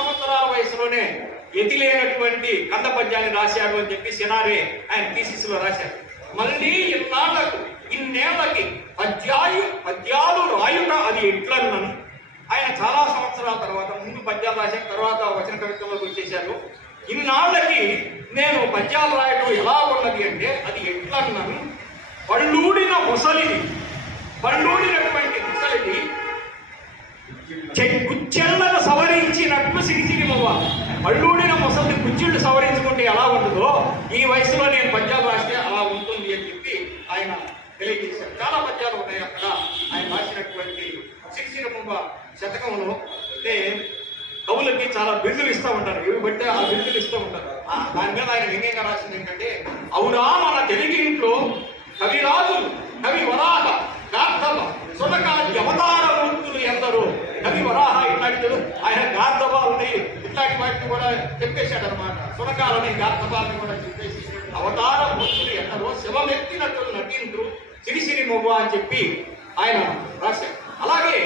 సంవత్సరాల వయసులోనే ఎతిలేనటువంటి కంద పద్యాన్ని రాశాడు అని చెప్పి సినారే ఆయన థీసిస్లో రాశారు. మళ్ళీ ఇన్నేళ్లకి పద్యాలు రాయుట అది ఎట్లన్నాను. ఆయన చాలా సంవత్సరాల తర్వాత ముందు పద్యాలు రాసిన తర్వాత వచన కవిత్వంలోకి వచ్చేశారు. ఇన్నాళ్ళకి నేను పద్యాలు రాయడం ఎలా ఉన్నది అంటే అది ఎట్లన్నాను. పళ్ళూడినటువంటి ముసలిది కుచ్చెళ్లను సవరించినట్లు సిరిసిరిమవ్వ. పళ్ళూడిన ముసలి కుచ్చిళ్ళు సవరించుకుంటే ఎలా ఉంటుందో ఈ వయసులో నేను పద్యాలు రాస్తే అలా ఉంటుంది అని చెప్పి ఆయన తెలియజేశారు. చాలా పద్యాలు ఉన్నాయి అక్కడ ఆయన రాసినటువంటి సిరిసిరిమవ్వ శతకంలో. అంటే కవులకి చాలా బిరుదులు ఇస్తూ ఉంటారు, ఇవి బట్టి ఆ బిరుదులు ఇస్తూ ఉంటారు. దాని మీద ఆయన వ్యంగ్యంగా రాసింది ఏంటంటే, అవునా మన తెలుగింట్లో కవిరాజులు కవి వరాహ గార్ధవ సునకాది అవతార మూర్తులు ఎందరో. కవి వరాహ ఇట్లాంటి ఆయన గార్ధవాలని ఇట్లాంటి వాటిని కూడా చెప్పేశాడు అనమాట. సునకాలని గార్ధవాలని కూడా చెప్పేసి అవతార మూర్తులు ఎందరో శివమెత్తినట్టు నటించు సిరిసిరిమవ్వ అని చెప్పి ఆయన రాశాడు. అలాగే